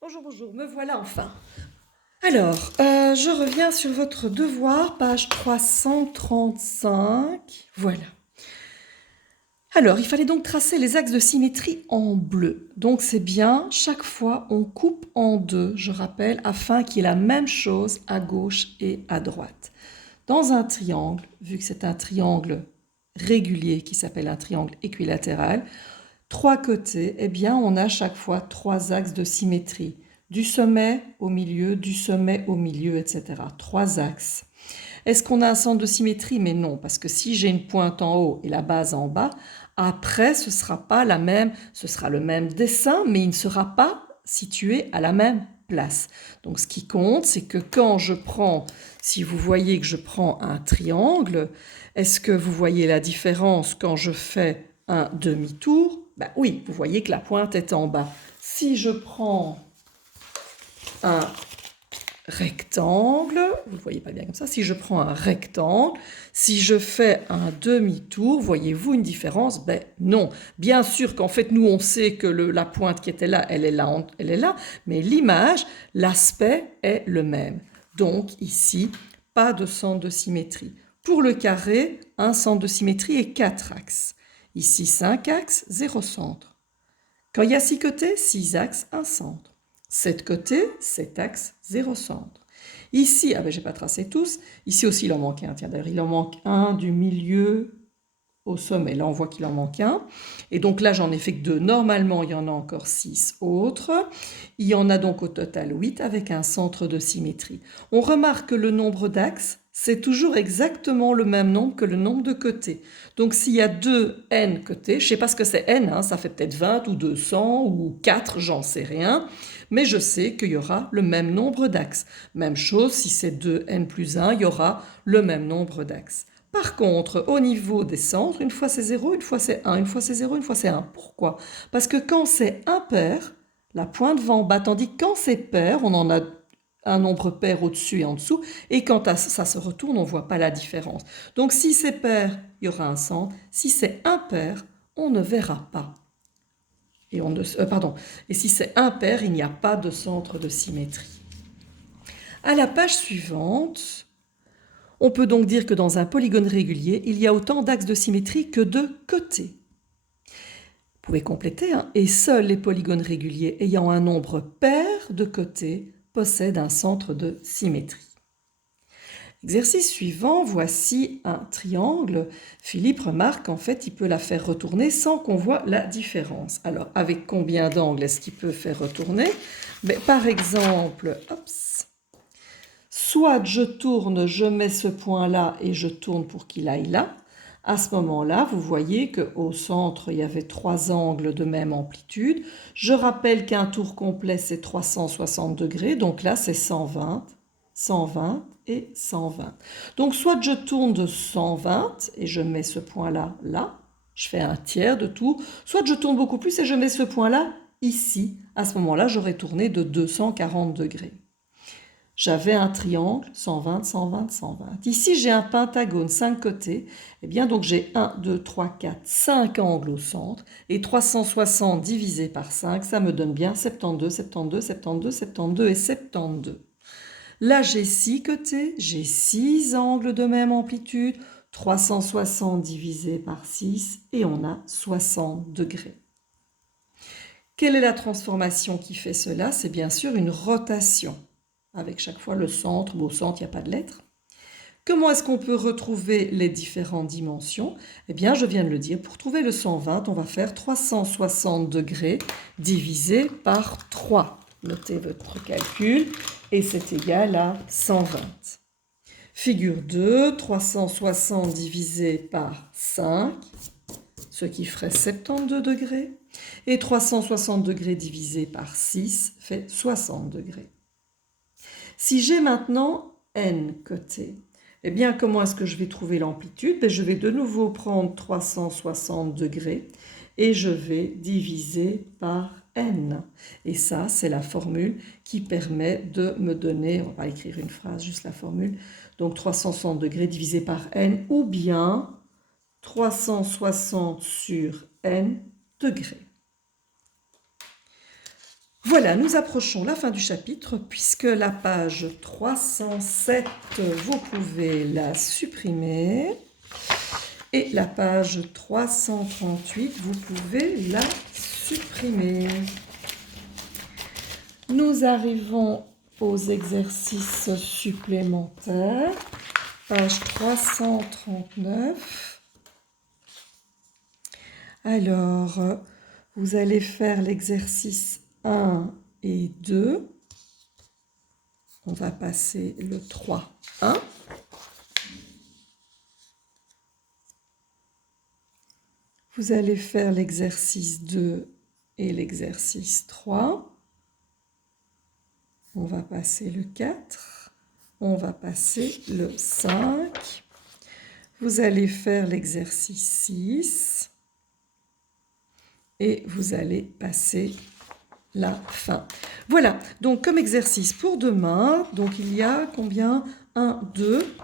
Bonjour, bonjour, me voilà enfin. Alors, je reviens sur votre devoir, page 335. Voilà. Alors, il fallait donc tracer les axes de symétrie en bleu. Donc, c'est bien, chaque fois, on coupe en deux, je rappelle, afin qu'il y ait la même chose à gauche et à droite. Dans un triangle, vu que c'est un triangle régulier qui s'appelle un triangle équilatéral, trois côtés, eh bien, on a chaque fois trois axes de symétrie. Du sommet au milieu, du sommet au milieu, etc. Trois axes. Est-ce qu'on a un centre de symétrie? Mais non, parce que si j'ai une pointe en haut et la base en bas, après, ce sera pas la même, ce sera le même dessin, mais il ne sera pas situé à la même place. Donc, ce qui compte, c'est que quand je prends, si vous voyez que je prends un triangle, est-ce que vous voyez la différence quand je fais un demi-tour? Ben oui, vous voyez que la pointe est en bas. Si je prends un rectangle, vous ne voyez pas bien comme ça, si je prends un rectangle, si je fais un demi-tour, voyez-vous une différence? Ben non. Bien sûr qu'en fait, nous, on sait que la pointe qui était là, elle est là, elle est là, mais l'image, l'aspect est le même. Donc ici, pas de centre de symétrie. Pour le carré, un centre de symétrie et 4 axes. Ici, 5 axes, 0 centre. Quand il y a 6 côtés, 6 axes, 1 centre. 7 côtés, 7 axes, 0 centre. Ici, ah ben j'ai pas tracé tous, ici aussi il en manque un, tiens d'ailleurs il en manque un du milieu au sommet, là on voit qu'il en manque un, et donc là j'en ai fait que 2, normalement il y en a encore 6 autres, il y en a donc au total 8 avec un centre de symétrie. On remarque que le nombre d'axes, c'est toujours exactement le même nombre que le nombre de côtés. Donc s'il y a 2 n côtés, je ne sais pas ce que c'est n, hein, ça fait peut-être 20 ou 200 ou 4, j'en sais rien, mais je sais qu'il y aura le même nombre d'axes. Même chose, si c'est 2 n plus 1, il y aura le même nombre d'axes. Par contre, au niveau des centres, une fois c'est 0, une fois c'est 1, une fois c'est 0, une fois c'est 1. Pourquoi? Parce que quand c'est impair, la pointe va en bas, tandis que quand c'est pair, on en a un nombre pair au-dessus et en dessous, et quand ça se retourne, on ne voit pas la différence. Donc si c'est pair, il y aura un centre, si c'est impair, on ne verra pas. Et si c'est impair, il n'y a pas de centre de symétrie. À la page suivante, on peut donc dire que dans un polygone régulier, il y a autant d'axes de symétrie que de côtés. Vous pouvez compléter, hein, et seuls les polygones réguliers ayant un nombre pair de côtés possèdent un centre de symétrie. Exercice suivant, voici un triangle. Philippe remarque qu'en fait, il peut la faire retourner sans qu'on voit la différence. Alors, avec combien d'angles est-ce qu'il peut faire retourner? Par exemple, soit je tourne, je mets ce point-là et je tourne pour qu'il aille là. À ce moment-là, vous voyez qu'au centre, il y avait 3 angles de même amplitude. Je rappelle qu'un tour complet, c'est 360 degrés. Donc là, c'est 120, 120 et 120. Donc soit je tourne de 120 et je mets ce point-là là. Je fais un tiers de tour. Soit je tourne beaucoup plus et je mets ce point-là ici. À ce moment-là, j'aurais tourné de 240 degrés. J'avais un triangle, 120, 120, 120. Ici, j'ai un pentagone, 5 côtés. Eh bien, donc j'ai 1, 2, 3, 4, 5 angles au centre. Et 360 divisé par 5, ça me donne bien 72, 72, 72, 72 et 72. Là, j'ai 6 côtés, j'ai 6 angles de même amplitude. 360 divisé par 6 et on a 60 degrés. Quelle est la transformation qui fait cela? C'est bien sûr une rotation, avec chaque fois le centre. Au centre, il n'y a pas de lettres. Comment est-ce qu'on peut retrouver les différentes dimensions? Eh bien, je viens de le dire, pour trouver le 120, on va faire 360 degrés divisé par 3. Notez votre calcul, et c'est égal à 120. Figure 2, 360 divisé par 5, ce qui ferait 72 degrés. Et 360 degrés divisé par 6 fait 60 degrés. Si j'ai maintenant n côtés, eh bien, comment est-ce que je vais trouver l'amplitude? Je vais de nouveau prendre 360 degrés et je vais diviser par n. Et ça, c'est la formule qui permet de me donner, on va écrire une phrase, juste la formule, donc 360 degrés divisé par n, ou bien 360 sur n degrés. Voilà, nous approchons la fin du chapitre puisque la page 307, vous pouvez la supprimer. Et la page 338, vous pouvez la supprimer. Nous arrivons aux exercices supplémentaires. Page 339. Alors, vous allez faire l'exercice 1 et 2. On va passer le 3-1. Vous allez faire l'exercice 2 et l'exercice 3. On va passer le 4. On va passer le 5. Vous allez faire l'exercice 6. Et vous allez passer la fin. Voilà, donc comme exercice pour demain, donc il y a combien? 1, 2,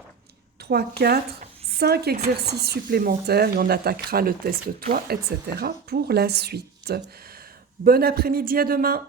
3, 4, 5 exercices supplémentaires et on attaquera le test toi, etc. pour la suite. Bon après-midi, à demain!